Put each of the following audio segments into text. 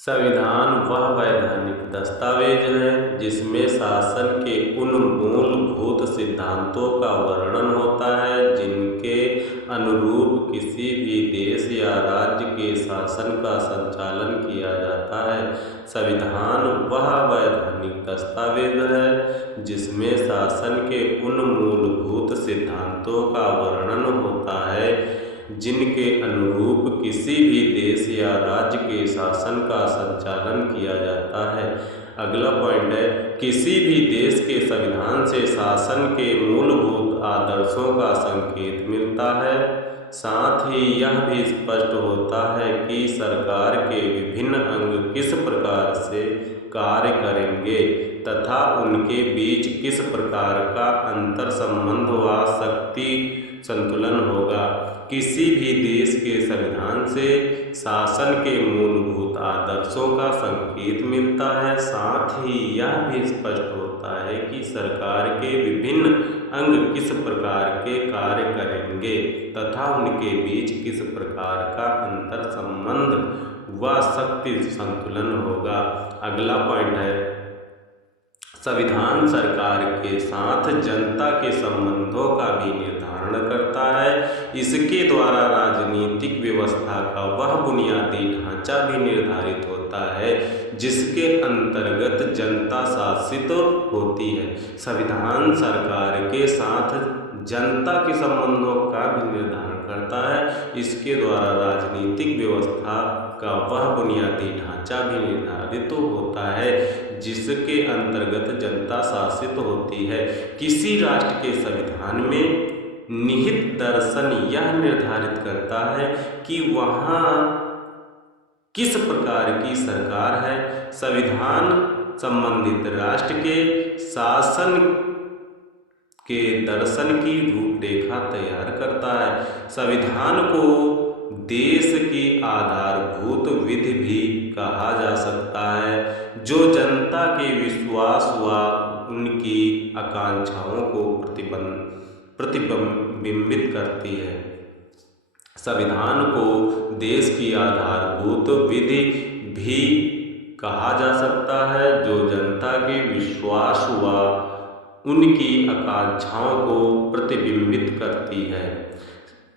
संविधान वह वैधानिक दस्तावेज है जिसमें शासन के उन मूलभूत सिद्धांतों का वर्णन होता है जिनके अनुरूप किसी भी देश या राज्य के शासन का संचालन किया जाता है। संविधान वह वैधानिक दस्तावेज है जिसमें शासन के उन मूलभूत सिद्धांतों का वर्णन होता है जिनके अनुरूप किसी भी देश या राज्य के शासन का संचालन किया जाता है। अगला पॉइंट है, किसी भी देश के संविधान से शासन के मूलभूत आदर्शों का संकेत मिलता है। साथ ही यह भी स्पष्ट होता है कि सरकार के विभिन्न अंग किस प्रकार से कार्य करेंगे तथा उनके बीच किस प्रकार का अंतर संबंध व शक्ति संतुलन होगा। किसी भी देश के संविधान से शासन के मूलभूत आदर्शों का संकेत मिलता है। साथ ही यह भी स्पष्ट होता है कि सरकार के विभिन्न अंग किस प्रकार के कार्य करेंगे तथा उनके बीच किस प्रकार का अंतर संबंध व शक्ति संतुलन होगा। अगला पॉइंट है, संविधान सरकार के साथ जनता के संबंधों का भी निर्धारण करता है। इसके द्वारा राजनीतिक व्यवस्था का वह बुनियादी ढांचा भी निर्धारित होता है जिसके अंतर्गत जनता शासित होती है। संविधान सरकार के साथ जनता के संबंधों का भी निर्धारण करता है। इसके द्वारा राजनीतिक व्यवस्था का वह बुनियादी ढांचा भी निर्धारित होता है जिसके अंतर्गत जनता शासित होती है। किसी राष्ट्र के संविधान में निहित दर्शन यह निर्धारित करता है कि वहाँ किस प्रकार की सरकार है। संविधान संबंधित राष्ट्र के शासन के दर्शन की रूपरेखा तैयार करता है। संविधान को देश की आधारभूत विधि भी कहा जा सकता है जो जनता के विश्वास व उनकी आकांक्षाओं को प्रतिबिंबित करती है। संविधान को देश की आधारभूत विधि भी कहा जा सकता है जो जनता के विश्वास व उनकी आकांक्षाओं को प्रतिबिंबित करती है।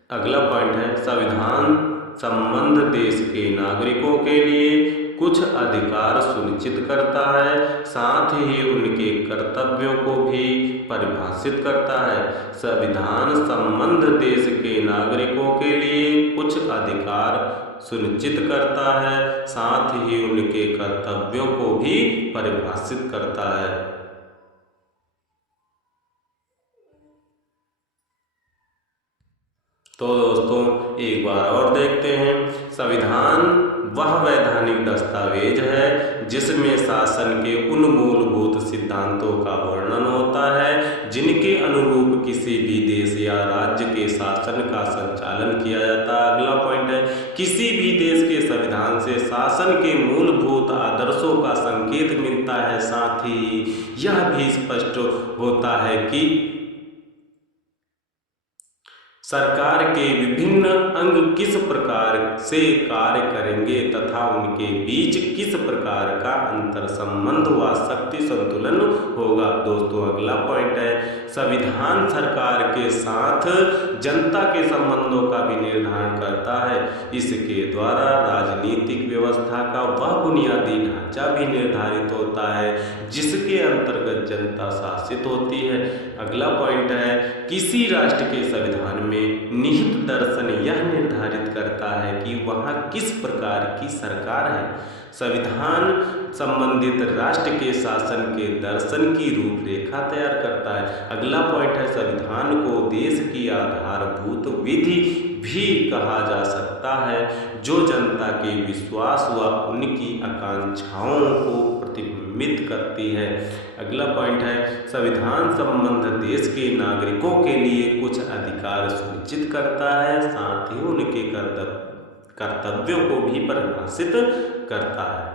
अगला पॉइंट है, संविधान संबंध देश के नागरिकों के लिए कुछ अधिकार सुनिश्चित करता है, साथ ही उनके कर्तव्यों को भी परिभाषित करता है। संविधान संबंध देश के नागरिकों के लिए कुछ अधिकार सुनिश्चित करता है, साथ ही उनके कर्तव्यों को भी परिभाषित करता है। तो दोस्तों एक बार और देखते हैं, संविधान वह वैधानिक दस्तावेज है जिसमें शासन के उन मूलभूत सिद्धांतों का वर्णन होता है जिनके अनुरूप किसी भी देश या राज्य के शासन का संचालन किया जाता है। अगला पॉइंट है, किसी भी देश के संविधान से शासन के मूलभूत आदर्शों का संकेत मिलता है। साथ ही यह भी स्पष्ट होता है कि सरकार के विभिन्न अंग किस प्रकार से कार्य करेंगे तथा उनके बीच किस प्रकार का अंतर संबंध व शक्ति संतुलन होगा। दोस्तों अगला पॉइंट है, संविधान सरकार के साथ जनता के संबंधों का भी निर्धारण करता है। इसके द्वारा राजनीतिक व्यवस्था का वह बुनियादी ढांचा भी निर्धारित होता है जिसके अंतर्गत जनता शासित होती है। अगला पॉइंट है, किसी राष्ट्र के संविधान में निहित दर्शन यह निर्धारित करता है कि वहाँ किस प्रकार की सरकार है। संविधान संबंधित राष्ट्र के शासन के दर्शन की रूपरेखा तैयार करता है। अगला पॉइंट है, संविधान को देश की आधारभूत विधि भी कहा जा सकता है जो जनता के विश्वास व उनकी आकांक्षाओं को प्रतिबिंबित करती है। अगला पॉइंट है, संविधान संबंध देश के नागरिकों के लिए कुछ अधिकार सुनिश्चित करता है, साथ ही उनके कर्तव्यों को भी परिभाषित करता है।